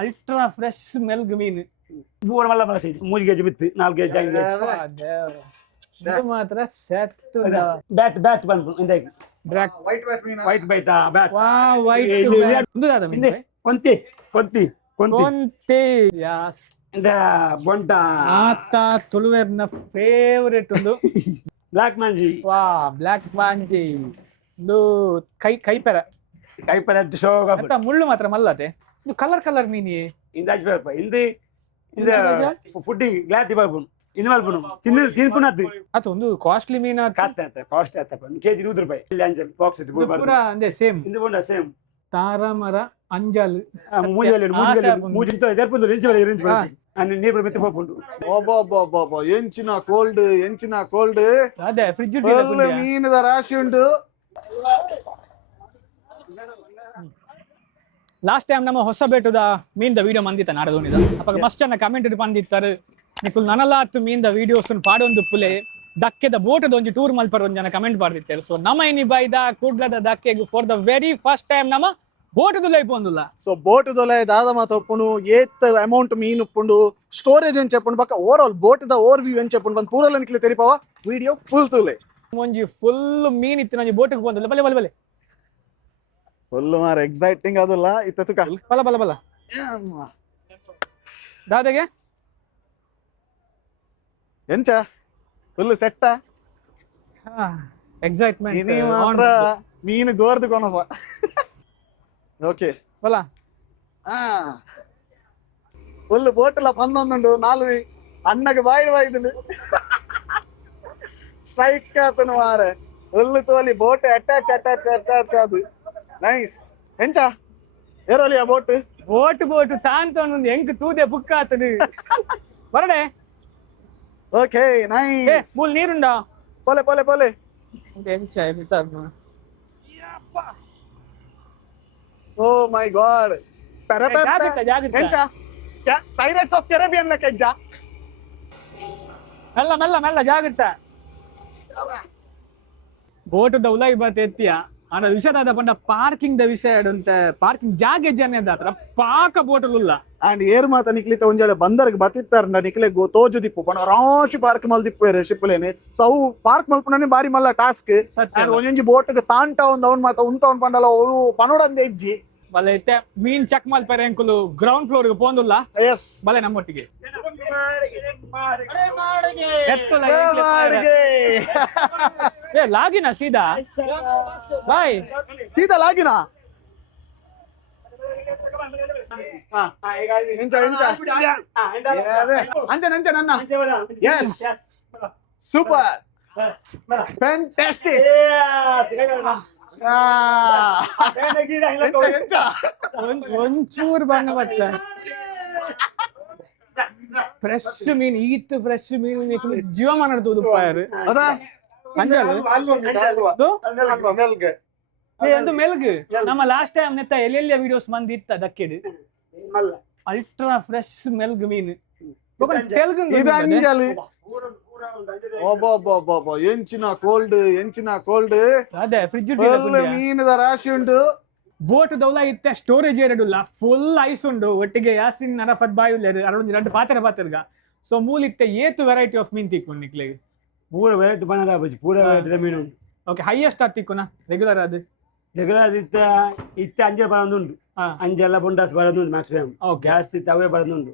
Ultra fresh ಮೆಲ್ಗ್ ಮೀನು ಮೂರು ಮಲ್ಲ ಬಲ ಸೈಜ್ 3 kg ಬಿತ್ತು 4 kg ಇದು ಮಾತ್ರ ಸೆಟ್ ಬ್ಯಾಟ್ ಬ್ಯಾಟ್ ಬಂದು ಇಂದಾಗಿ black white bite bat wow white ಇದು ದಾದ ಮೀನು ಕೊಂತಿ ಕೊಂತಿ ಕೊಂತಿ ಯಸ್ ಇಂದ ಬೊಂಟ ಆತ ತುಳುವೆರ್ನ ಫೇವರೇಟ್ ಒಂದು ಬ್ಲಾಕ್ ಮಾಂಜಿ ವಾ ಬ್ಲಾಕ್ ಮಾಂಜಿ ಇದು ಕೈಪೆರ ಶೋಗ ಅಂತ ಮುಳ್ಳು ಮಾತ್ರ ಮಲ್ಲತೆ ಇದು ಕಲರ್ ಮೀನಿ ಇಂದಾಜ್ ಬೇಪ ಇಂದಿ ಇಂದ ಫುಡ್ಡಿಂಗ್ ಗ್ಲಾತಿ ಬಾಬುನು ಇನ್ನು ಮಲ್ಪುನು ತಿನ್ಪುನದ್ದು ಅದು ಒಂದು ಕಾಸ್ಟ್ಲಿ ಮೀನ ಕಾಸ್ಟ್ ಆತ kg 100 ರೂಪಾಯಿ ಇಲ್ಲಿ ಅಂಜಲ್ ಬಾಕ್ಸ್ ಇಟ್ಟು ಪೂರಾ ಅಂದೆ ಸೇಮ್ ಇಂದು ಬೋಂಡ ಸೇಮ್ ತಾರಮರ ಅಂಜಲ್ ಮೂಜಿಂತ ಎದರ್ಪುಂದು ರೇಂಜ್ ಬರ್ತದೆ ನೀರು ಮೆತ್ತೆ ಹೋಗ್ಕೊಂಡು ಒಬ್ಬೊಬ್ಬೊಬ್ಬೊಬ್ಬ ಎಂಚಿನ ಕೋಲ್ಡ್ ಅದೇ ಫ್ರಿಡ್ಜ್ ಮೀನದ ರಾಶಿ ಉಂಟು. ಲಾಸ್ಟ್ ಟೈಮ್ ನಮ್ಮ ಹೊಸ ಬೇಟದ ಮೀನ್ದ ವಿಡಿಯೋ ಮಂದಿತ್ತ ನಾಡದೋನಿದ ಅಪ್ಪ ಮಸ್ತ್ ಚೆನ್ನ ಕಮೆಂಟ್ ಬಂದಿತ್ತಾರೆ ನಿಕುಲ್ ನನಲಾತ್ ಮೀನ್ದ ವಿಡಿಯೋಸ್ ಪಾಡೊಂದು ಪುಲೆ ದಕ್ಕೆದ ಬೋಟದ ಒಂಜಿ ಟೂರ್ ಮಲ್ಪರ ಒಂದ್ ಜನ ಕಮೆಂಟ್ ಮಾಡ್ತಿರ್ತಾರೆ. ಸೊ ನಮ್ಮ ಇನಿ ಬೈದ ಕೂಡ್ಲದ ದಕ್ಕೆಗ್ for the very first time ನಮ್ಮ ಬೋಟದ ಇಪ್ಪೊಂದುಲ್ಲ. ಸೊ ಬೋಟದ ದಾದ ಮಾತ ಒಪ್ಪುಂಡು ಏತ್ ಅಮೌಂಟ್ ಮೀನ್ ಉಪ್ಪುಂಡು ಸ್ಟೋರೇಜ್ ಎಂಚ ಉಪ್ಪುಂಡು ಬಕ್ಕ ಓವರ್ ಆಲ್ ಬೋಟದ ಓವರ್ ವ್ಯೂ ಎಂಚ ಉಪ್ಪುಂಡು ಬಂದು ಪೂರಲ್ಲ ನಿಕ್ಲೆ ತೆರಿಪವ ವಿಡಿಯೋ ಫುಲ್ ತುಲೆ ಒಂಜಿ ಫುಲ್ ಮೀನ್ ಇತ್ತು ನಂಜಿ ಬೋಟಿಗೆ ಬಂದಿಲ್ಲ ಬಲೆ ಬಲೆ ಬಲೆ ಫುಲ್ ಮಾರ ಎಕ್ಸೈಟಿಂಗ್ ಅದಲ್ಲ ಇತ್ತುಕ ಬಲ ಬಲ ಬಲ ದಾದಗೆ ಎಂಚ ಫುಲ್ ಸೆಟ್ಟ ಎಕ್ಸೈಟ್ಮೆಂಟ್ ಮೀನು ಗೋರ್ದು ಕೊನಪ್ಪ ಓಕೆ ಬಲ ಫುಲ್ ಬೋಟಲ್ಲ ಪನ್ನೊಂದುಂಡು ನಾಲ್ಕು ಅಣ್ಣಗೆ ಬಾಯ್ದುಂಡು ಸೈಕ್ ಆತನು ಮಾರೆ ಫುಲ್ ತೋಲಿ ಬೋಟ್ ಅಟ್ಯಾಚ್ ಅದು ನೈಸ್ ಎಂಚ ಏರೋಲಿ ಆ ಬೋಟ್ ತಾಂತೊಂದು ಎಂಕ್ ತೂದೆ ಬುಕ್ ಆತನು ಬರಡೆ ಓಕೆ ನೈಸ್ ಮೂಲ್ ನೀರುಂಡ ಪೋಲೆ ಎಂಚ ಓ ಮೈ ಗಾಡ್ ಜಾಗ್ರತೆ ಪೈರೇಟ್ಸ್ ಆಫ್ ಕೆರೆಬಿಯನ್ ಲೆಕ್ಕ ಇದ್ದ ಮೆಲ್ಲ ಜಾಗ್ರತೆ ಬೋಟದ ಉಲಾಯಿ ಬಾತ್ ಎತ್ತಿಯ ಆನ ವಿಷಯದ ಪಂಡ ಪಾರ್ಕಿಂಗ್ ದ ವಿಷಯ ಪಾರ್ಕಿಂಗ್ ಜಾಗೆ ಜನ ಹತ್ರ ಪಾಕ ಬೋಟಲ್ ಅಂಡ್ ಏರ್ ಮಾತ ನಿಕ್ಲಿತ ಒಂಜಾಳೆ ಬಂದರ್ಗೆ ಬತ್ತಿತ್ತಾರ ನಿಕ್ಲೆ ತೋಜು ದಿಪ್ಪು ಪಂಡ ರಾಶಿ ಪಾರ್ಕ್ ಮಲ್ ದಿಪ್ಪೇರೆ ಶಿಪ್ಪಲೇನೆ ಸೊ ಅವು ಪಾರ್ಕ್ ಮಲ್ಪುನೇ ಬಾರಿ ಮಲ್ಲ ಟಾಸ್ಕ್ ಒಂಜೊಂಜಿ ಬೋಟ್ಗೆ ತಾಂಟ ಒಂದ್ ಅವ್ನ್ ಮಾತ ಉಂಟವನ್ ಪಂಡಲ್ಲ ಅವು ಪನೋಡಂದ ಎಜ್ಜಿ ಬಲೆ ಇತ್ತೆ ಮೀನ್ ಚೆಕ್ ಮಲ್ಪೇರೆ ಅಂಕುಲು ಗ್ರೌಂಡ್ ಫ್ಲೋರ್ ಗೆ ಪೋಂದುಲ್ಲ ಎಸ್ ಬಲೆ ನಮ್ಮೊಟ್ಟಿಗೆ ಲಾಗಿನ ಸೀದಾ ಬಾಯ್ ಸೀದಾ ಲಾಗಿನ ಅಂಚ ನನ್ನ ಎಸ್ ಸೂಪರ್ ಫ್ಯಾಂಟಾಸ್ಟಿಕ್ ಒಂಚೂರು ಬಣ್ಣ ಬತ್ತ ಫ್ರೆಶ್ ಮೀನ್ ಈತ್ ಫ್ರೆಶ್ ಮೀನ್ ಜೀವ ಮಾಡ್ತದ ಮೆಲ್ಗ್ ನಮ್ಮ ಲಾಸ್ಟ್ ಟೈಮ್ ನೆತ್ತ ಎಲ್ಲೆಲ್ಲ ವಿಡಿಯೋಸ್ ಬಂದಿತ್ತ ದಕ್ಕೆದು ಅಲ್ಟ್ರಾ ಫ್ರೆಶ್ ಮೆಲ್ಗ್ ಮೀನ್ ಎಂಚಿನ ಕೋಲ್ಡ್ ಅದೇ ಫ್ರಿಡ್ಜ್ ಮೀನದ ರಾಶಿ ಉಂಟು ಬೋಟ್ ದೌಲ ಇತ್ತೆ ಸ್ಟೋರೇಜ್ ಎರಡುಲ್ಲ ಫುಲ್ ಐಸ್ ಉಂಡು ಒಟ್ಟಿಗೆ ಯಾಸಿನ್ ನರಫತ್ ಬಾಯ್ ಎರಡು ಪಾತ್ರೆಗ ಸೊ ಮೂಲ್ ಇತ್ತೆ ಏತು ವೆರೈಟಿ ಆಫ್ ಮೀನ್ ತಿಕ್ಕು ನಿಕ್ಲೆಗೆ ಪೂರ ವೆರೈಟಿ ಬಣ್ಣದ ಬಜ್ಜಿ ಪೂರ ವೆರೈಟಿ ಮೀನು ಉಂಟು. ಓಕೆ ಹೈಯೆಸ್ಟ್ ಅದು ತಿಕ್ಕುನ ರೆಗ್ಯುಲರ್ ಅದು ಇತ್ತೆ ಅಂಜಲ್ ಬರೋದುಂಟು ಅಂಜೆಲ್ಲ ಬೊಂಡಾಸ್ ಬರೋದುಂಟು ಮ್ಯಾಕ್ಸಿಮಮ್ ಜಾಸ್ತಿ ಅವೇ ಬರೋದುಂಟು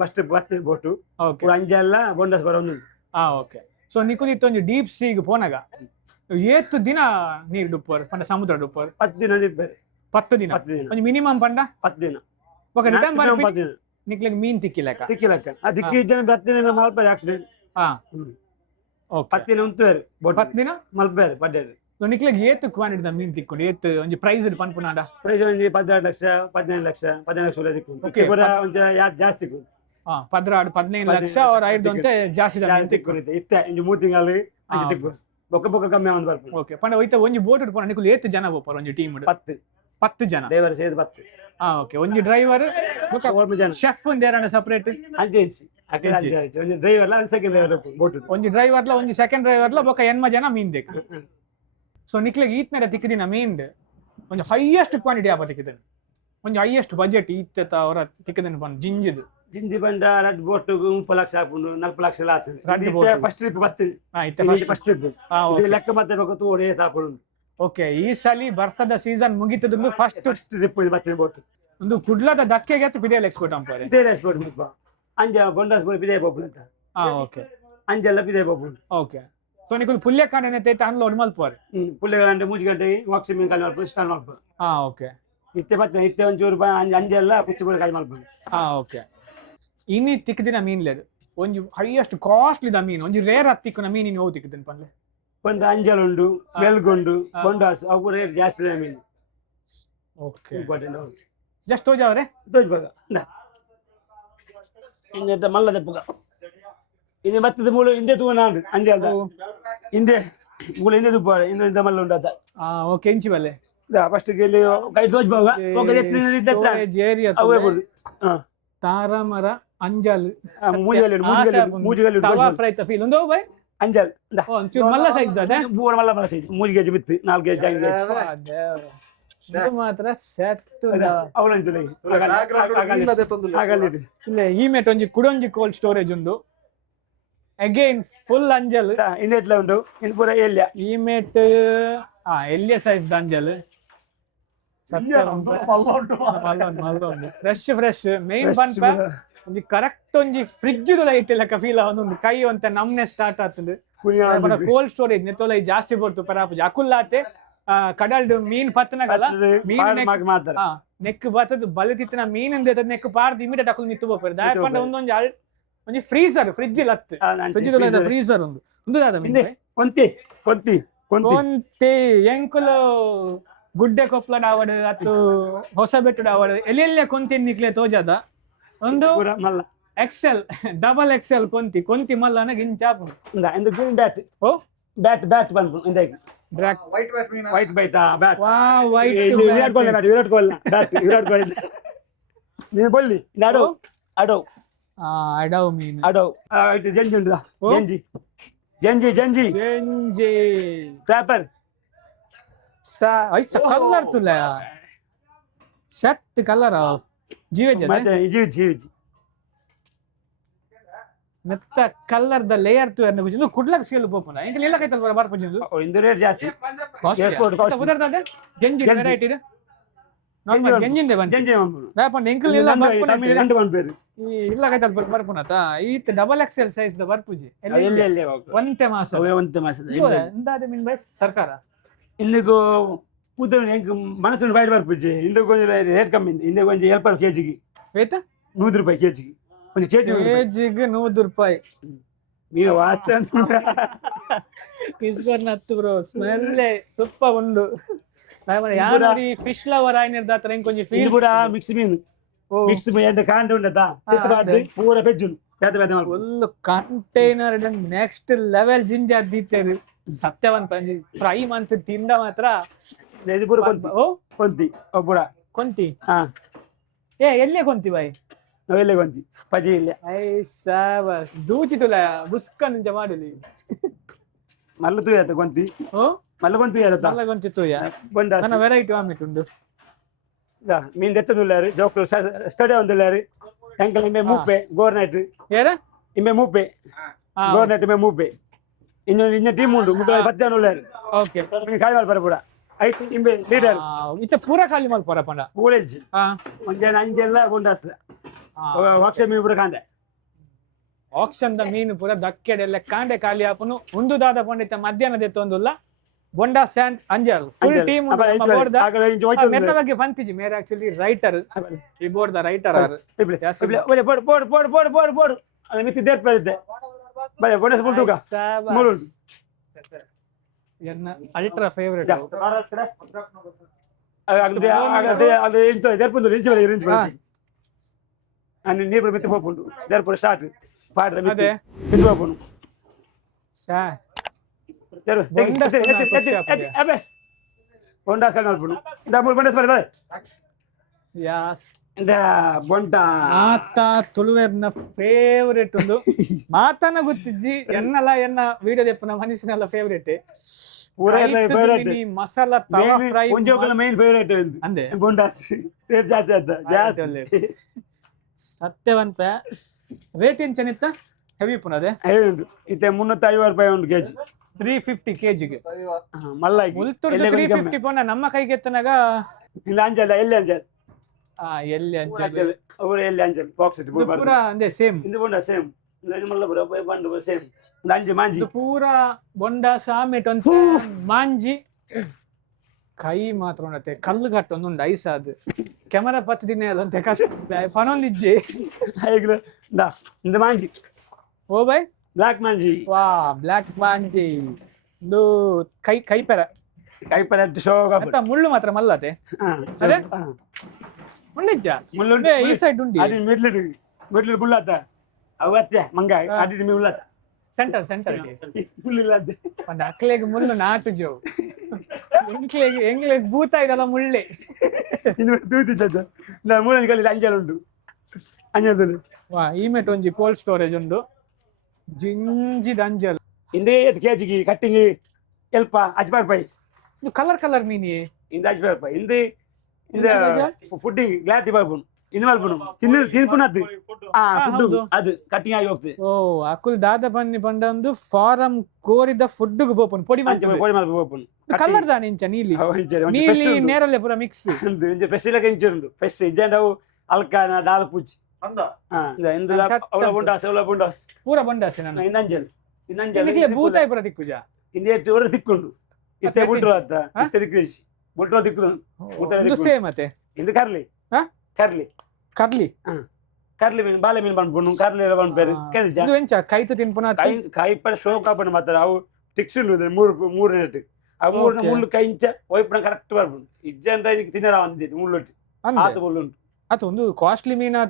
ಫಸ್ಟ್ ಟ್ರಿಪ್ ಬರ್ತದೆ ಬೋಟು ಅಂಜೆಲ್ಲ ಬೊಂಡಾಸ್ ಬರೋದುಂಟು. ಓಕೆ ಸೊ ನಿಕುಲ್ ಇತ್ತು ಒಂದು ಡೀಪ್ ಸೀಗ್ ಪೋನಾಗ ಏತ್ತು ದಿನ ನೀರು ಡುಪ್ಪರ್ ಪಂಡ ಸಮುದ್ರ ಡುಪ್ಪರ್ 10 ದಿನ ದಿಪ್ಪೇರು 10 ದಿನ ಒಂದು ಮಿನಿಮಮ್ ಪಂಡ 10 ದಿನ ಓಕೆ ರಿಟರ್ನ್ ಬರ್ಬೇಕು ನಿಕ್ಲೆಗ್ ಮೀನ್ ತಿಕ್ಕಿಲಕ ಆ ದಿಕ್ಕಿ ಜನ 10 ದಿನ ಮಲ್ಪದ ಆಕ್ಸಿಡೆಂಟ್ ಓಕೆ 10 ದಿನ ಉಂತುವೇರು 10 ದಿನ ಮಲ್ಪೇರು ಪಡ್ಡೇರು ಸೊ ನಿಕ್ಲೆಗ್ ಏತು ಕ್ವಾಂಟಿಟಿ ಮೀನ್ ತಿಕ್ಕೊಂಡು ಏತು ಒಂದು ಪ್ರೈಸ್ ಪನ್ಪುನಾಡ ಪ್ರೈಸ್ ಒಂದು 16 ಲಕ್ಷ 15 ಲಕ್ಷ 15 ಲಕ್ಷ ತಿಕ್ಕೊಂಡು ಓಕೆ ಒಂದು ಜಾಸ್ತಿ 15 ಲಕ್ಷ ಅವ್ರ ಐದು ಅಂತ ಜಾಸ್ತಿ ತಿಕ್ಕೊಂಡು ಇತ್ತೆ ಇಂಜು 3 ತಿಂಗಳಲ್ಲಿ ಅಂಚೆ ತಿಕ್ಕೊಂಡು ಬೊಕ್ಕ ಕಮ್ಮಿ ಆವಂದು ಬರ್ಪು ಓಕೆ ಪಂಡ ಒಯ್ತ ಒಂಜಿ ಬೋಟ್ ಇಟ್ಕೊಂಡು ನಿಕುಲ್ ಏತು ಜನ ಬೋಪರ್ ಒಂಜಿ ಟೀಮ್ 10 ಜನ ಡ್ರೈವರ್ ಸೇರಿ 10 ಓಕೆ ಒಂಜಿ ಡ್ರೈವರ್ ಶೆಫ್ ಒಂದು ಎರಡು ಸಪರೇಟ್ ಅಂಚೆ ಒಂದು ಡ್ರೈವರ್ ಒಂದು ಸೆಕೆಂಡ್ ಡ್ರೈವರ್ ಬೋಟ್ ಒಂಜಿ ಡ್ರೈವರ್ಲ ಒಂಜಿ ಸೆಕೆಂಡ್ ಡ್ರೈವರ್ಲ ಬೊಕ್ಕ 8 ಜನ ಮೀನ್ ದೇಕು ಸೊ ನಿಕ್ಲೆಗ್ ಈತ್ನಡ ತಿಕ್ಕದಿನ ಮೀನ್ ಒಂಜಿ ಹೈಯೆಸ್ಟ್ ಕ್ವಾಂಟಿಟಿ ಆಪ ತಿಕ್ಕದಿನ ಒಂಜಿ ಹೈಯೆಸ್ಟ್ ಬಜೆಟ್ ಈತ ಅವರ ತಿಕ್ಕದಿನ ಬಂದು ಜಿಂಜಿದು ಜಿಂಜಿ ಬಂಡ ರಡ್ ಬೋಟ್ 30 ಲಕ್ಷ ಹಾಕೊಂಡು 40 ಲಕ್ಷ ಆತದೆ ಫಸ್ಟ್ ಟ್ರಿಪ್ ಬರ್ತದೆ ಫಸ್ಟ್ ಟ್ರಿಪ್ ಲೆಕ್ಕ ಮತ್ತೆ ಬೇಕು ತೋಡೆ ಹಾಕೊಂಡು ಓಕೆ ಈ ಸಲಿ ಬರ್ಸದ ಸೀಸನ್ ಮುಗಿತದೊಂದು ಫಸ್ಟ್ ಟ್ರಿಪ್ ಬರ್ತದೆ ಬೋಟ್ ಒಂದು ಕುಡ್ಲದ ದಕ್ಕೆಗೆ ಪಿಡಿಯಲ್ ಎಕ್ಸ್ಪೋರ್ಟ್ ಅಂಪಾರೆ ಇದೇ ಎಕ್ಸ್ಪೋರ್ಟ್ ಅಂಜ ಬೊಂಡಾಸ್ ಬೋಲ್ ಪಿದೆ ಬೋಪುಲ್ ಅಂತ ಓಕೆ ಅಂಜೆಲ್ಲ ಪಿದೆ ಬೋಪುಲ್ ಓಕೆ ಸೊ ನಿಕುಲ್ ಪುಲ್ಯ ಕಾಂಡನೆ ತೈತ ಅನ್ಲೋಡ್ ಮಲ್ಪೋರೆ ಪುಲ್ಯ ಗಂಟೆ 3 ಗಂಟೆ ವಾಕ್ಸಿ ಮೀನ್ ಕಾಲಿ ಮಾಡ್ಬೋದು ಸ್ಟಾರ್ಟ್ ಮಾಡ್ಬೋದು ಓಕೆ ಇತ್ತೆ ಬರ್ತದೆ ಇತ್ತೆ ಒಂಚೂರು ಅಂಜೆಲ್ಲ ಕುಚ್ಚಿ ಕಾಲಿ ಮಾಡ್ಬೋದು ಓಕೆ ಇನ್ನಿ ತಿಕ್ಕದಿನ ಮೀನ್ಲೆದು ಒಂಜಿ ಹೈಯೆಸ್ಟ್ ಕಾಸ್ಟ್ಲಿದ ಮೀನು ಒಂಜಿ ರೇರ್ ಹತ್ತಿಕ್ಕನ ಮೀನು ನೀವು ತಿಕ್ಕದಿನ ಪಂಡ್ಲೆ ಒಂದು ಅಂಜಲ್ ಉಂಡು ಮೆಲ್ಗುಂಡು ಬೊಂಡಾಸ್ ಅವು ರೇಟ್ ಜಾಸ್ತಿ ಮೀನು ಓಕೆ ಇಂಪಾರ್ಟೆಂಟ್ ಜಸ್ಟ್ ತೋಜಾವ್ರೆ ತೋಜ್ಬಾಗ ಇಂದ ಮಲ್ಲದ ಪುಗ ಇದು ಮತ್ತದ ಮೂಳು ಹಿಂದೆ ತೂವ ನಾಡು ಅಂಜಲ್ದ ಹಿಂದೆ ಮೂಳು ಹಿಂದೆ ತುಪ್ಪ ಇಂದ ಮಲ್ಲ ಉಂಟದ ಓಕೆ ಎಂಚಿ ಬಲ್ಲೆ ಫಸ್ಟ್ ಇಲ್ಲಿ ಕೈ ತೋಜ್ಬಾಗ ಅವೇ ಬರುದು ತಾರಮರ ಅಂಜಲ್ ಮೂಜಿಗಲ್ಲಿ ತವಾ ಫ್ರೈ ತ ಫೀಲ್ ಒಂದು ಬೈ ಅಂಜಲ್ ಒಂಚೂರು ಮಲ್ಲ ಸೈಜ್ ಅದ ಮೂರು ಮಲ್ಲ ಸೈಜ್ 3 ಕೆಜಿ ಬಿತ್ತು 4 ಕೆಜಿ ಇದು ಮಾತ್ರ ಸೆಟ್ ಈ ಮೇಟ್ ಒಂಜಿ ಕುಡೊಂಜಿ ಕೋಲ್ಡ್ ಸ್ಟೋರೇಜ್ ಉಂಡು ಅಗೈನ್ ಫುಲ್ ಅಂಜಲ್ ಇಂದೆಟ್ಲ ಉಂಟು ಇದು ಪೂರ ಎಲ್ಯ ಈ ಮೇಟ್ ಎಲ್ಯ ಸೈಜ್ ಅಂಜಲ್ ಫ್ರೆಶ್ ಫ್ರೆಶ್ ಮೇನ್ ಪನ್ಪ ಒಂಜಿ ಕರೆಕ್ಟ್ ಒಂಜಿ ಫ್ರಿಡ್ಜ್ ಐತಿ ಲೆಕ್ಕ ಫೀಲ್ ಒಂದು ಕೈ ಅಂತ ನಮ್ನೆ ಸ್ಟಾರ್ಟ್ ಆಗ್ತದೆ ಕೋಲ್ಡ್ ಸ್ಟೋರೇಜ್ ನೆತ್ತೊಲ ಜಾಸ್ತಿ ಬರ್ತು ಪರಾಪುಜಿ ಅಕುಲ್ಲಾತೆ ಕಡಲ್ಡು ಮೀನ್ ಪತ್ತನಗಲ್ಲ ಮೀನ್ ನೆಕ್ ಬತ್ತದ ಬಲತಿತ್ತಿನ ಮೀನ್ ನೆಕ್ ಪಾರ್ದು ಇಮಿಡಿಯೇಟ್ ಅಕುಲ್ ಮಿತ್ತು ಬೋಪರ್ ದಾಯ ಪಂಡ ಒಂಜಿ ಫ್ರೀಜರ್ ಫ್ರಿಡ್ಜ್ ಲತ್ತು ಫ್ರಿಡ್ಜ್ ಫ್ರೀಜರ್ ಒಂದು ದಾದ ಮೀನ್ ಕೊಂತಿ ಎಂಕುಲು ಗುಡ್ಡೆ ಕೊಪ್ಪಳದ ಅವಡು ಅತ್ತು ಹೊಸಬೆಟ್ಟದ ಅವಡು ಎಲ್ಲೆಲ್ಲ ಕೊಂತಿ ನಿಕ್ಲೆ ತೋಜದ ಒಂದು ಎಕ್ಸೆಲ್ ಡಬಲ್ ಎಕ್ಸೆಲ್ ಕೊಂತಿ ಮಲ್ಲನ ಗಿಂಚಾಪು ಬ್ಯಾಟ್ ಓ ಬ್ಯಾಟ್ ಬಂದು black white bat bat white Virat Kohli Virat Kohli ನೀನು ಬೊಲ್ಲಿ ಅಡೋ ಅಡೋ ಅಡವ್ ಮೀನು ಅಡೋ ಇದು ಜಂಜಿ ಉಂಟು ಜಂಜಿ ಜಂಜಿ ಜಂಜಿ ಜಂಜಿ ಟ್ರಾಪರ್ ಕಲರ್ ತುಲ್ಲ ಶರ್ಟ್ ಕಲರ್ ಜೀವೇಜ್ ಜೀವೇಜ್ ನೆತ್ತ ಕಲರ್ ದ ಲೇಯರ್ ತು ಎನ್ನ ಬುಜಿಂದು ಕುಡ್ಲಕ್ ಸೇಲ್ ಪೋಪನ ಇಂಕ ಲೇಲ ಕೈತಲ್ ಬಾರ್ ಬುಜಿಂದು ಇಂದು ರೇಟ್ ಜಾಸ್ತಿ ಎಕ್ಸ್ಪೋರ್ಟ್ ಕಾಸ್ಟ್ ಉದರ್ದಾದೆ ಜಂಜಿ ವೆರೈಟಿ ಇದೆ ನಾರ್ಮಲ್ ಜಂಜಿಂದೆ ಬಂದು ಜಂಜಿ ವ್ಯಾಪನ್ ಇಂಕಲ್ ಇಲ್ಲ ಬರ್ಪುನ ಎರಡು ಬಂದು ಬೇರೆ ಇಲ್ಲ ಕೈತಲ್ ಬರ್ಪುನತ ಈತ್ ಡಬಲ್ ಎಕ್ಸೆಲ್ ಸೈಜ್ ದ ಬರ್ಪುಜಿ ಎಲ್ಲೆಲ್ಲಿ ಒಂತೆ ಮಾಸ ಒಂತೆ ಮಾಸದ ಇಂದಾದೆ ಮೀನ್ ಬೈ ಸರ್ಕಾರ ಇಂದಿಗೂ ಪುದರ್ ಹೆಂಗ್ ಮನಸ್ಸು ಬಯಲು ಬರ್ಪುಜಿ ಇಂದು ಕೊಂಚ ರೇಟ್ ಕಮ್ಮಿ ಇಂದ ಕೊಂಚ ಎಲ್ಪರ್ ಕೆಜಿಗೆ ಆಯ್ತಾ 100 ರೂಪಾಯಿ ಕೆಜಿಗೆ ಒಂದು ಕೆಜಿಗೆ 100 ರೂಪಾಯಿ ನೀನು ವಾಸ್ತೆ ಅಂತ ಇಸ್ಕೊರ್ನ ಹತ್ತು ಬ್ರೋ ಸ್ಮೆಲ್ಲೇ ತುಪ್ಪ ಉಂಡು ಯಾರು ಫಿಶ್ ಲವರ್ ಆಯ್ನಿರ್ದ ಹತ್ರ ಹೆಂಗ್ ಕೊಂಚ ಫೀಲ್ ಕೂಡ ಮಿಕ್ಸ್ ಮೀನು ಮಿಕ್ಸ್ ಎಂತ ಕಾಂಡ ಉಂಟದ ಪೂರ ಬೆಜ್ಜು full container next level ginger ದೀತೇರು ಸತ್ಯವನ್ ಪಂಜಿ ಫ್ರೈ ಮಂತ್ ತಿಂದ ಮಾತ್ರ ಇದು ಪೂರ ಕೊಂತಿ ಪೂರ ಕೊಂತಿ ಎಲ್ಲೇ ಕೊಂತಿ ಬಾಯ್ ನಾವೆಲ್ಲೇ ಕೊಂತಿ ಪಜಿ ಇಲ್ಲ ದೂಚಿ ತುಲ ಬುಸ್ಕ ನಿಂಚ ಮಾಡಲಿ ಮಲ್ಲ ತೂಯತ ಕೊಂತಿ ಮಲ್ಲ ಕೊಂತಿ ಮಲ್ಲ ಕೊಂತಿ ತೂಯ ನನ್ನ ವೆರೈಟಿ ಆಮಿಟ್ ಉಂಡು ಮೀನ್ ಎತ್ತದುಲ್ಲಾರು ಜೋಕ್ಲು ಸ್ಟಡಿ ಒಂದುಲ್ಲಾರು ಎಂಕಲ್ ಇಮ್ಮೆ ಮೂಪೆ ಗೋರ್ನೈಟ್ ಏರ ಇಮ್ಮೆ ಮೂಪೆ ಗೋರ್ನೈಟ್ ಇಮ್ಮೆ ಮೂಪೆ ಇನ್ನ ಟೀಮ್ ಉಂಟು 10 ಜನ ಉಳ್ಳಾರು ಓಕೆ ಕಾಳಿ ಮಲ್ಪರ ಪೂರ ಐಟ್ ಇಂಬೆ ಲೀಡರ್ ಇತ್ತ ಪೂರ ಕಾಳಿ ಮಲ್ಪರ ಪಂಡ ಪೂರೆಜ್ ಒಂಜನ ಅಂಜೆಲ್ಲ ಗುಂಡಾಸ್ಲ ಆಕ್ಷನ್ ಮೀನು ಪೂರ ಕಾಂಡೆ ಆಕ್ಷನ್ ದ ಮೀನು ಪೂರ ದಕ್ಕೆಡೆಲ್ಲ ಕಾಂಡೆ ಖಾಲಿ ಆಪನು ಒಂದು ದಾದ ಪಂಡಿತ ಮಧ್ಯಾಹ್ನದ ಎತ್ತೊಂದುಲ್ಲ ಬೊಂಡಾ ಸ್ಯಾಂಡ್ ಅಂಜಲ್ ಫುಲ್ ಟೀಮ್ ಮೆತ್ತ ಬಗ್ಗೆ ಬಂತಿಜಿ ಮೇರೆ ಆಕ್ಚುಲಿ ರೈಟರ್ ಈ board the writer are board ಅದು ಮಿತಿ ದೇರ್ ಪರಿದ್ದೆ ಬಲೆ ಬೋರ್ಡ್ ಸ್ಕೂಲ್ ತೂಕ ಮೂರು ಎನ್ನ ಅಲ್ಟ್ರಾ ಫೇವರೇಟ್ ಅದು ಇಂತ ದೇರ್ಪುಂದು ರಿಂಚ್ ಬಳಿ ರಿಂಚ್ ಬಳಿ ಅನ್ನ ನೀರು ಮಿತಿ ಹೋಗ್ಕೊಂಡು ದೇರ್ಪುರ ಸ್ಟಾರ್ಟ್ ಪಾಡ್ರೆ ಮಿತಿ ಮಿತಿ ಹೋಗ್ಕೊಂಡು ಸಾ ಬೊಂಡಾಸ್ ಕಲ್ ಮಾಡ್ಬಿಡು ಇಂದ ಮೂರು ಬೊಂಡಾಸ್ ಬರ್ತದೆ ಯಾಸ್ ಇಂದ ಬೊಂಡ ಆತ ತುಳುವೆರ್ನ ಫೇವರೇಟ್ ಒಂದು ಮಾತನ ಗೊತ್ತಿಜ್ಜಿ ಎನ್ನಲ ಎನ್ನ ವಿಡಿಯೋ ದೆಪ್ಪನ ಮನಸ್ಸಿನೆಲ್ಲ ಫೇವರೇಟ್ ಪೂರ ಫೇವರೇಟ್ ಮಸಾಲಾ ತವಾ ಫ್ರೈ ಒಂಜೋಕಲ ಮೇನ್ ಫೇವರೇಟ್ ಅಂದೆ ಬೊಂಡಾಸ್ ರೇಟ್ ಜಾಸ್ತಿ ಆಯ್ತಾ ಜಾಸ್ತಿ ಸತ್ಯವಂತ ರೇಟ್ ಏನ್ ಚೆನ್ನಿತ್ತ ಹೆವಿ ಪುನದೆ ಉಂಟು ಇತ್ತೆ 350 ರೂಪಾಯಿ ಒಂದು ಕೆಜಿ 350 kg ಮಲ್ಲ ಮುಲ್ತುರ್ದು 350 ಪೋನ ನಮ್ಮ ಕೈಗೆ ಎತ್ತನಾಗ ಇಲ್ಲ ಅಂಜಲ್ ಎಲ್ಲಿ ಅಂಜಲ್ ಎಲ್ಲಿ ಅಂಜಲ್ ಅವರು ಎಲ್ಲಿ ಅಂಜಲ್ ಬಾಕ್ಸ್ ಇಟ್ಟು ಪೂರ ಅಂದೆ ಸೇಮ್ ಇಂದು ಬೊಂಡ ಸೇಮ್ ಮಲ್ಲ ಬರ ಬಂಡು ಸೇಮ್ ಅಂಜಿ ಮಾಂಜಿ ಪೂರ ಬೊಂಡ ಸಾಮೆಟ್ ಅಂತ ಮಾಂಜಿ ಕೈ ಮಾತ್ರ ಉಂಡತೆ ಕಲ್ಲು ಗಟ್ಟ ಒಂದುಂಡು ಐಸ್ ಅದು ಕ್ಯಾಮರಾ 10 ದಿನ ಅಲ್ಲಂತೆ ಕಷ್ಟ ಪನೊಂದಿಜ್ಜಿ ಇಂದು ಮಾಂಜಿ ಓ ಬೈ ಬ್ಲಾಕ್ ಮಾಂಜಿ ವಾ ಬ್ಲಾಕ್ ಮಾಂಜಿ ಇದು ಕೈಪೆರ ಶೋಕ ಅಂತ ಮುಳ್ಳು ಮಾತ್ರ ಮಲ್ಲತೆ ಅದೇ ಉಂಡಿಜ್ಜ ಮುಳ್ಳು ಈ ಸೈಡ್ ಉಂಡಿ ಅದು ಮಿಡ್ಲು ಬುಳ್ಳಾತ ಅವತ್ಯ ಮಂಗ ಅಡಿ ಮಿ ಉಳ್ಳಾತ ಸೆಂಟರ್ ಮುಳ್ಳಿಲ್ಲ ಅದೇ ಒಂದು ಅಕ್ಲೆಗೆ ಮುಳ್ಳು ನಾಟು ಜೋವು ಎಂಗ್ಲೆಗೆ ಭೂತ ಇದಲ್ಲ ಮುಳ್ಳೆ ಇದು ತೂತಿದ್ದದ್ದು ನಾ ಮೂರನೇ ಕಲ್ಲಿ ಅಂಜಲ್ ಉಂಟು ಅಂಜಲ್ ವಾ ಈ ಮೆಟ್ ಒಂಜಿ ಕೋಲ್ಡ್ ಸ್ಟೋರೇಜ್ ಉಂಡು ಜಿಂಜಿದ ಅಂಜಲ್ ಇಂದೇ ಕೆಜಿಗೆ ಕಟ್ಟಿಂಗ್ ಎಲ್ಪ ಅಜ್ಬಾರ್ ಪೈ ಇದು ಕಲರ್ ಮೀನಿ ಇಂದ ಅಜ್ಬಾರ್ ಪೈ ಇಂದ ಫುಡ್ಡಿಂಗ್ ಗ್ಲಾತಿ ಬರ್ಪುನ್ ಇಂದು ಮಲ್ಪುನು ತಿನ್ಪುನದ್ದು ಫುಡ್ ಅದು ಕಟ್ಟಿಂಗ್ ಆಗಿ ಹೋಗ್ತದೆ ಓ ಅಕುಲ್ ದಾದ ಬನ್ನಿ ಬಂದೊಂದು ಫಾರಂ ಕೋರಿದ ಫುಡ್ ಬೋಪುನ್ ಪೊಡಿ ಪೊಡಿ ಮಲ್ಪ ಹೋಗ್ಪುನು ಕಲರ್ ದಾನಿ ಇಂಚ ನೀಲಿ ನೇರಲ್ಲೇ ಪೂರ ಮಿಕ್ಸ್ ಫ್ರೆಶ್ ಇಲ್ಲ ಇಂಚುಂಡು ಫ್ರೆಶ್ ಇಜ್ಜಂಡ ಅವು ಅಲ್ಕಾನ ದಾದ ಪೂಜಿ ಪೂರ ಬಂಡಾಸೆ ನಾನು ಇಂದಂಜಲ್ ಭೂತಾಯಿ ಪೂರ ದಿಕ್ಕುಜ ಇಂದೇ ತಿಕ್ಕೊಂಡು ಇತ್ತೆ ಬುಟ್ರು ಆತ ಇತ್ತೆ ದಿಕ್ಕೇಶಿ ಬುಟ್ರು ದಿಕ್ಕು ಸೇಮ್ ಮತ್ತೆ ಇಂದು ಕರ್ಲಿ ಕರ್ಲಿ ಮೀನು ಬಾಳೆ ಮೀನು ಬಂದ್ಬಿಡು ಕರ್ಲಿ ಎಲ್ಲ ಬಂದ್ಬೇರು ಇದು ಎಂಚ ಕೈತು ತಿನ್ಪುನ ಕೈ ಪರ ಶೋಕ ಪಣ ಮಾತಾಡ ಅವು ಟಿಕ್ಸ್ ಉಂಟು ಮೂರು ನೆಟ್ ಆ ಮೂರು ಮುಳ್ಳು ಕೈ ಇಂಚ ಒಯ್ಪಣ ಕರೆಕ್ಟ್ ಬರ್ಬೋದು ಇಜ್ಜಂಡ ತಿನ್ನರ ಒಂದಿತ್ತು ಮುಳ್ಳು ಆತು ಮುಳ್ಳು ಉಂಟು ಅದು ಒಂದು ಕಾಸ್ಟ್ಲಿ ಮೀನು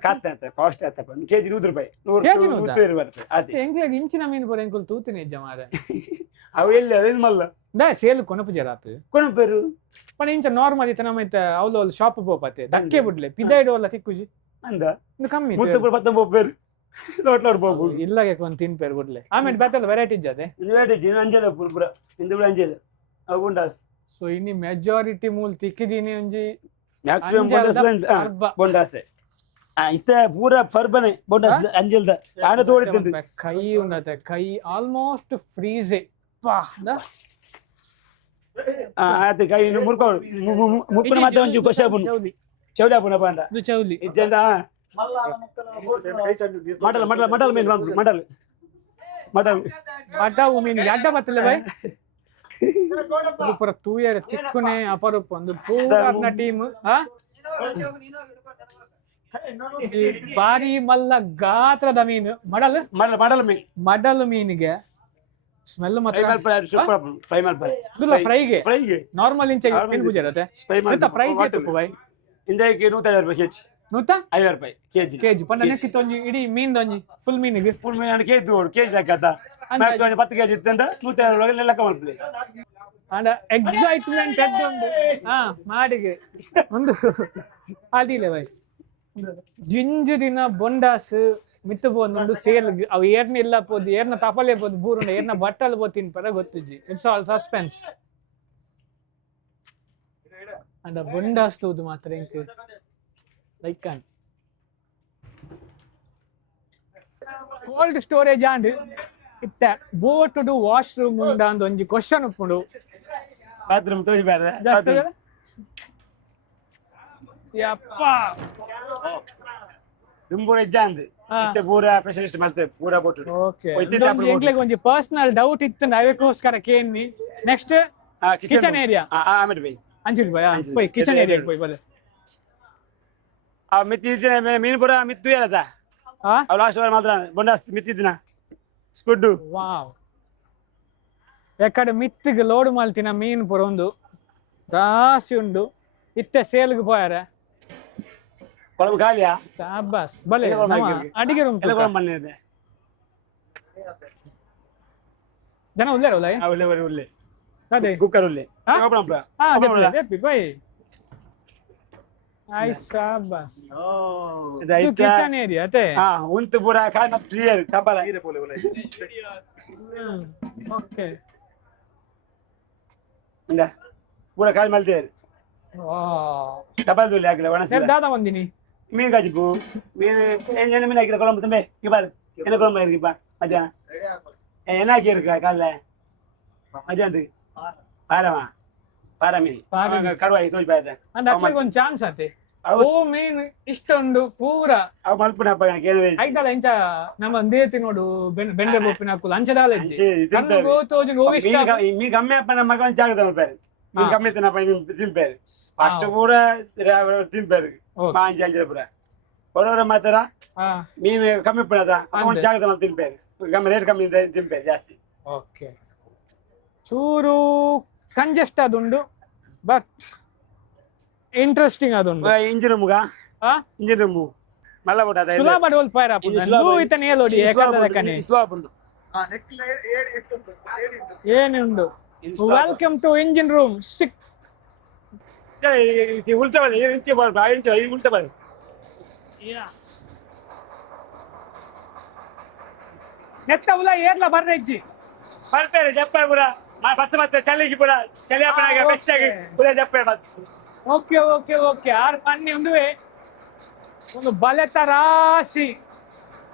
ಕಾಸ್ಟ್ ಆತಪ್ಪ ಕೆಜಿ 100 ರೂಪಾಯಿ 100 ಬರ್ತದೆ ಅದೇ ಎಂಗ್ಲಾಗ ಇಂಚಿನ ಮೀನು ಬರ ಎಂಕುಲ್ ತೂತಿನ ಹೆಜ್ಜೆ ಮಾರ ಅವು ಎಲ್ಲಿ ಅದೇನು ಮಲ್ಲ ದ ಸೇಲ್ ಕೊನಪು ಜರಾತು ಕೊನಪೇರು ಪಣ ಇಂಚ ನಾರ್ಮಲ್ ಇತ್ತ ನಮ್ಮ ಇತ್ತ ಅವಲು ಶಾಪ್ ಪೋಪತ್ತೆ ಧಕ್ಕೆ ಬಿಡ್ಲೆ ಪಿದೈಡು ಅಲ್ಲ ತಿಕ್ಕುಜಿ ಅಂದ ಇದು ಕಮ್ಮಿ ಮುತ್ತು ಪತ್ತ ಪೋಪೇರು ಲೋಟ್ ಪೋಪು ಇಲ್ಲಾಗೆ ಒಂದು ತಿನ್ಪೇರು ಬಿಡ್ಲೆ ಆಮೇಲೆ ಬೆತ್ತಲ್ಲ ವೆರೈಟಿ ಇಜ್ಜದೆ ವೆರೈಟಿ ಅಂಜಲ ಪುರ ಇಂದು ಕೂಡ ಅಂಜಲ ಅವು ಉಂಡಾಸ್ ಸೊ ಇನ್ನಿ ಮೆಜಾರಿಟಿ ಮೂಲ್ ತಿಕ್ಕಿದೀನಿ ಒಂಜಿ ಮ್ಯಾಕ್ಸಿಮಮ್ ಬೊಂಡಾಸೆ ಇತ್ತ ಪೂರ ಪರ್ಬನೆ ಬೊಂಡಾಸ್ ಅಂಜಲ್ದ ಕಾಣ ತೋಡಿದ್ದು ಕೈ ಉಂಡತೆ ಕೈ ಆಲ್ಮೋಸ್ಟ್ ಫ್ರೀಜೆ ಆಯ್ತು ಕೈ ಮುರ್ಕೋಡು ಮುಪ್ಪನ ಮತ್ತೆ ಒಂಚು ಕೊಶಾಪುನು ಚೌಲಿ ಪುನ ಪಾಂಡ ಇದು ಚೌಲಿ ಇಜ್ಜಂಡ ಮಟಲ್ ಮೀನು ಬಂತು ಮಟವು ಮೀನು ಅಡ್ಡ ಬತ್ತಲ್ಲ ಬೈ ಪೂರ ತೂಯರೆ ತಿಕ್ಕುನೆ ಅಪರೂಪ ಒಂದು ಪೂರ್ಣ ಟೀಮ್ ಬಾರಿ ಮಲ್ಲ ಗಾತ್ರದ ಮೀನು ಮಡಲ್ ಮೀನಿಗೆ ಸ್ಮೆಲ್ ಫ್ರೈಗೆ ನಾರ್ಮಲ್ ಇಂಚ ತಿನ್ಬುಜರತೆ ಪ್ರೈಸ್ ಎತ್ತು ಬೈ ಇಂದಕ್ಕೆ 150 ರೂಪಾಯಿ ಕೆಜಿ 150 ರೂಪಾಯಿ ಕೆಜಿ ಪಂಡ ನೆಕ್ಕಿತ್ತು ಒಂಜಿ ಇಡೀ ಮೀನ್ದು ಫುಲ್ ಮೀನಿಗೆ ಕೆಜಿ ಲೆಕ್ಕ 10 ಕೆಜಿ ಇತ್ತಂಡ 150 ರೂಪಾಯಿ ಲೆಕ್ಕ ಮಾಡ್ಲಿ ಅಂಡ ಎಕ್ಸೈಟ್ಮೆಂಟ್ ಎದ್ದುಂಡು ಮಾಡಿಗೆ ಒಂದು ಅದಿಲ್ಲ ಬೈ ಜಿಂಜು ದಿನ ಬೊಂಡಾಸ್ ಮಿತ್ತು ಬೋಂದು ಸೇಲ್ ಅವು ಏರ್ನ ಇಲ್ಲ ಪೋದು ಏರ್ನ ತಪಲೆ ಪೋದು ಬೂರುಂಡ ಏರ್ನ ಬಟ್ಟಲು ಪೋ ತಿನ್ಪರ ಗೊತ್ತಿಜ್ಜಿ ಇಟ್ಸ್ ಆಲ್ ಸಸ್ಪೆನ್ಸ್ ಅಂಡ ಬೊಂಡಾಸ್ ತೂದು ಮಾತ್ರ ಇಂಕ್ ಲೈಕ್ ಕೋಲ್ಡ್ ಸ್ಟೋರೇಜ್ ಆಂಡ್ ಇತ್ತ ಬೋಟ್ ಡು ವಾಶ್ರೂಮ್ ಉಂಡ ಅಂದ ಒಂಜಿ ಕ್ವಶನ್ ಉಪ್ಪುಂಡು ಬಾತ್ರೂಮ್ ತೋರಿಬಾರ ಯಪ್ಪ ತುಂಬಾ ಎಜ್ಜಾಂದು ಇತ್ತೆ ಪೂರ ಸ್ಪೆಷಲಿಸ್ಟ್ ಮಾಡ್ತೇವೆ ಪೂರ ಬೋಟ್ ಓಕೆ ಎಂಕ್ಲೆಗ್ ಒಂಜಿ ಪರ್ಸನಲ್ ಡೌಟ್ ಇತ್ತು ಅದಕ್ಕೋಸ್ಕರ ಕೇನ್ನಿ ನೆಕ್ಸ್ಟ್ ಕಿಚನ್ ಏರಿಯಾ ಆಮೇಲೆ ಬೈ ಅಂಜಿಲ್ ಬೈ ಪೋಯ್ ಕಿಚನ್ ಏರಿಯಾ ಪೋಯ್ ಬಲೆ ಆ ಮಿತ್ತಿದ್ದಿನ ಮೀನು ಪೂರ ಮಿತ್ತು ಹೇಳದ ಅವ್ ಲಾಸ್ಟ್ ವಾರ ಮಾತ್ರ ಬೊಂಡಾಸ್ ಮಿತ್ತಿದ್ದಿನ ಸ್ಕುಡ್ಡು ವಾವ್ ಎಕಡೆ ಮಿತ್ತಿಗೆ ಲೋಡ್ ಮಲ್ತಿನ ಮೀನು ಪೂರ ಒಂದು ರಾಶಿ ಉಂಡು ಇತ್ತೆ ಸೇಲ್ಗೆ ಪೋಯಾರ ಕೊಳಂ ಖಾಲಿಯಾ ಶಾಬಾಸ್ ಬಲೆ ಅಡಿಗೆ ರೂಮ್ ಬಂದಿದೆ ಜನ ಉಳ್ಳೇರ ಉಲ್ಲೆ ಅದೇ ಕುಕ್ಕರ್ ಉಲ್ಲೆ ಬೈ ಐ ಶಾಬಾಸ್ ಇದು ಕಿಚನ್ ಏರಿಯಾ ಅತೆ ಉಂತು ಪೂರ ಕಾಲ ಕ್ಲಿಯರ್ ಟಪಲ ಓಕೆ ಇಂದ ಪೂರ ಕಾಲ್ ಮಲ್ತೇರು ಡಬಲ್ ತುಳಿ ಹಾಕಿಲ್ಲ ಒಣಸಿ ದಾದ ಒಂದಿನಿ ಮೀನು ಕಾಜಿಪ್ಪು ಮೀನು ಮೀನು ಹಾಕಿಲ್ಲ ಕೊಳಂಬ ತುಂಬೆ ಇಬ್ಬರು என்ன குழம்பு இருக்குப்பா மத்தியானம் என்ன ஆக்கியிருக்கா காலைல மத்தியானத்துக்கு பாரமா ಪಾರ ಮೀನು ಕಡುವಾಯಿ ತೋಜ್ ಬಾಯ್ದೆ ಅಂದ್ ಅಕ್ಲಿಗೆ ಒಂದು ಚಾನ್ಸ್ ಆತೆ ಓ ಮೀನ್ ಇಷ್ಟೊಂದು ಪೂರ ಅವು ಮಲ್ಪನಪ್ಪ ಐತಲ್ಲ ಇಂಚ ನಮ್ಮ ದೇತಿ ನೋಡು ಬೆಂಡೆ ಬೊಪ್ಪಿನ ಹಾಕುದು ಅಂಚದಾಲ ಮೀನು ಕಮ್ಮಿ ಅಪ್ಪ ನಮ್ಮ ಮಗ ಜಾಗ್ರತೆ ಮಲ್ಪಾರು ಮೀನು ಕಮ್ಮಿ ತಿನ್ನಪ್ಪ ತಿಂಪಾರು ಫಸ್ಟ್ ಪೂರ ತಿಂಪಾರು ಮಾಂಚಿ ಅಂಚದ ಪೂರ ಹೊರವರ ಮಾತಾರ ಮೀನು ಕಮ್ಮಿ ಪುಣದ ಅವನು ಜಾಗ್ರತೆ ಮಾಡಿ ತಿಂಪಾರು ಕಮ್ಮಿ ರೇಟ್ ಕಮ್ಮಿ ತಿಂಪಾರು ಜಾಸ್ತಿ ಓಕೆ ಚೂರು ಕಂಜೆಸ್ಟ್ ಅದುಂಡು ಬಟ್ ಇಂಟ್ರೆಸ್ಟಿಂಗ್ ಅದುಂಡು ಇಂಜಿನ್ ರೂಮ್ಗ ಇಂಜಿನ್ ರೂಮ್ ಮಲ್ಲ ಬೋಟ ಸುಲಭ ಡೋಲ್ ಪೈರ ಇತನೆ ಹೇಳೋಡಿ ಯಾಕಂದ್ರೆ ಸ್ವಾಬ್ ಉಂಟು ಏನುಂಡು ವೆಲ್ಕಮ್ ಟು ಇಂಜಿನ್ ರೂಮ್ ಸಿಕ್ ಉಲ್ಟ ಬಳಿ ಇಂಚೆ ಬಾಳ ಉಲ್ಟ ಬಳಿ ನೆತ್ತ ಉಲ ಏರ್ಲ ಬರ್ರಜ್ಜಿ ಬರ್ತಾರೆ ಜಪ್ಪ ಪುರ ಬಸ್ ಮತ್ತೆ ಚಳಿಗೆ ಪುರ ಚಳಿ ಅಪ್ಪನಾಗ ಬೆಸ್ಟ್ ಆಗಿ ಪುರ ಜಪ್ಪ ಬಸ್ ಓಕೆ ಓಕೆ ಓಕೆ ಆರ್ ಪನ್ನಿ ಒಂದು ಬಲೆತ ರಾಶಿ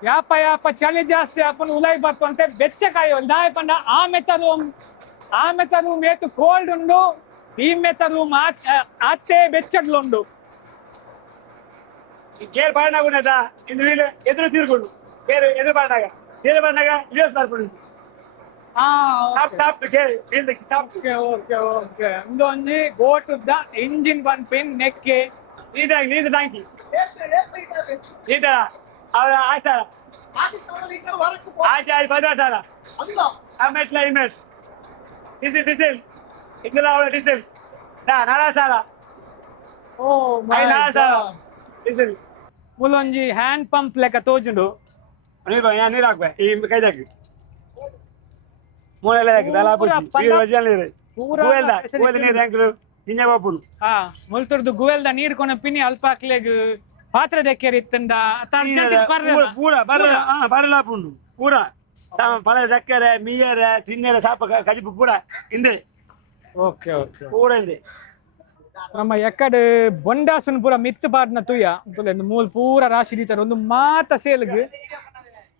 ಯಾಪ ಯಾಪ ಚಳಿ ಜಾಸ್ತಿ ಅಪ್ಪನ ಉಲೈ ಬರ್ತಂತೆ ಬೆಚ್ಚಕಾಯಿ ಒಂದು ದಾಯ ಪಂಡ ಆ ಮೆತ್ತ ರೂಮ್ ಏತು ಕೋಲ್ಡ್ ಉಂಡು ಈ ಮೆತ್ತ ರೂಮ್ ಆತ್ತೆ ಬೆಚ್ಚಡ್ಲುಂಡು ಕೇರ್ ಬಾಣಾಗುಣದ ಇಂದು ವೀಡು ಎದುರು ತೀರ್ಕೊಂಡು ಕೇರ್ ಎದುರು ಬಾಣಾಗ ನ್ಯೂಸ್ ಬರ್ಕೊಂಡು ಒಂದೊಂದು ಗೋಟುದ್ದ ಇಂಜಿನ್ ಬಂದ್ಪಿನ್ ನೆಕ್ಕೆ ನೀರು ಟ್ಯಾಂಕಿ ನೀಟ ಅವರ ಆಸಾರ ಆಚೆ 16,000 ಆಮೆಟ್ಲ ಇಮೆಟ್ ಡೀಸೆಲ್ ಇಂదులో ಅವರ ಡೀಸೆಲ್ 4,000 ಓ 4,000 ಡೀಸೆಲ್ ಮೂಲೊಂಜಿ ಹ್ಯಾಂಡ್ ಪಂಪ್ ಲೆಕ್ಕ ತೋಜುಂಡು ನೀರು ಹಾಕ್ಬೇ ಈ ಕೈದಾಕಿ ಮೂಲೆಲ್ಲ ಹಾಕಿ ದಲ ಪುಷಿ ನೀರು ಗುವೆಲ್ದ ನೀರು ಹೆಂಗ್ರು ಹಿಂಜೆ ಹೋಗ್ಬಿಡು ಮುಲ್ತುರ್ದು ಗುವೆಲ್ದ ನೀರು ಕೊನ ಪಿನಿ ಅಲ್ಪ ಹಾಕ್ಲೆಗ್ ಪಾತ್ರ ದೆಕ್ಕೆರ್ ಇತ್ತಂದ ಪೂರ ಬರಲ ಪುಂಡು ಪೂರ ಪಳ ದಕ್ಕರೆ ಮೀಯರೆ ತಿನ್ನರೆ ಸಾಪ ಕಜಿಪು ಪೂರ ಹಿಂದೆ ಓಕೆ ಓಕೆ ಪೂರ ಹಿಂದೆ ನಮ್ಮ ಎಕ್ಕಡೆ ಬೊಂಡಾಸನ್ ಪೂರ ಮಿತ್ತು ಪಾಡ್ನ ತುಯ್ಯ ಮೂಲ್ ಪೂರ ರಾಶಿ ದೀತಾರೆ ಒಂದು ಮಾತ ಸೇಲ್ಗ್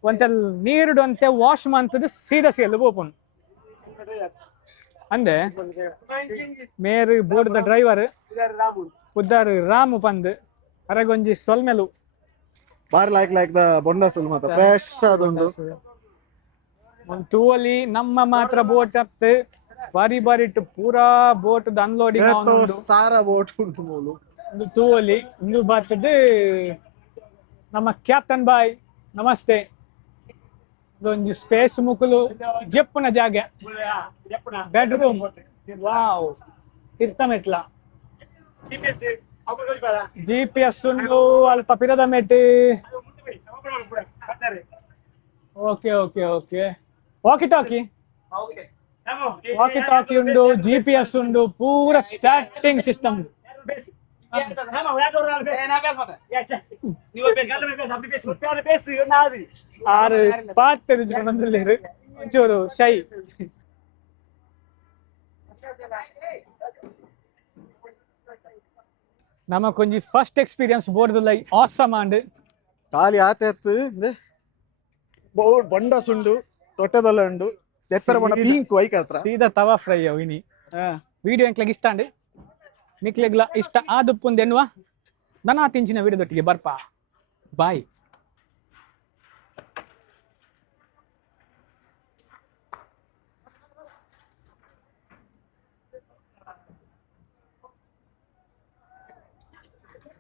ಒಂತೆ ನೀರುಡು ಅಂತೆ ವಾಶ್ ಮಂತದ ಸೀದಾ ಸೇಲ್ ಬೋಪುನ್ ಅಂದೆ ಮೇರು ಬೋರ್ಡ್ ಡ್ರೈವರ್ ಉದ್ದಾರು ರಾಮು ಪಂದ್ ಅರಗೊಂಜಿ ಸೊಲ್ಮೆಲು ಬಾರಿ ಲೈಕ್ ದ ಬೊಂಡಾಸಲ್ ಮಾತ್ರ ಫ್ರೆಶ್ ಅದೊಂದು ಒಂದು ತೂವಲಿ ನಮ್ಮ ಮಾತ್ರ ಬೋಟ್ ಹತ್ತು ಬಾರಿ ಇಟ್ಟು ಪೂರಾ ಬೋಟ್ ಅನ್ಲೋಡಿಂಗ್ ಸಾರ ಬೋಟ್ ಉಂಟು ಮೂಲು ಒಂದು ತೂವಲಿ ಒಂದು ಬರ್ತದೆ ನಮ್ಮ ಕ್ಯಾಪ್ಟನ್ ಬಾಯ್ ನಮಸ್ತೆ ಇದೊಂದು ಸ್ಪೇಸ್ ಮುಕ್ಕಲು ಜಪ್ಪುನ ಜಾಗ ಬೆಡ್ರೂಮ್ ವಾವ್ ತೀರ್ಥಮೆಟ್ಲ GPS ಉಂಡು ಅಲ್ಪ ಪಿರದ ಮೆಟ್ okay okay okay walkie talkie ಉಂಡು GPS ಉಂಡು ಪೂರ ಸ್ಟಾರ್ಟಿಂಗ್ ಸಿಸ್ಟಮ್ ಆರು ಪಾತ್ರ ಒಂಚೂರು ಶೈ ನಮಕೊಂಜಿ ಫಸ್ಟ್ ಎಕ್ಸ್ಪೀರಿಯನ್ಸ್ ಬೋರ್ಡ್ಲ ಆಸಮ್ ಆಂಡ್ ಖಾಲಿ ಆತೆತ್ತು ಬೋರ್ಡ್ ಬೊಂಡಸುಂಡು ತೊಟ್ಟೆದೊಲ್ಲ ಉಂಡು ಎತ್ತರ ಬಣ್ಣ ಪಿಂಕ್ ವೈಕ್ ಹತ್ರ ಸೀದಾ ತವಾ ಫ್ರೈ ವಿನಿ ವಿಡಿಯೋ ಎಂಕ್ಲೆಗ್ ಇಷ್ಟ ಅಂಡಿ ನಿಕ್ಲೆಗ್ಲ ಇಷ್ಟ ಆದುಪ್ಪುಂದು ಎನ್ನುವ ನನ್ನ ತಿಂಚಿನ ವಿಡಿಯೋದೊಟ್ಟಿಗೆ ಬರ್ಪಾ ಬಾಯ್.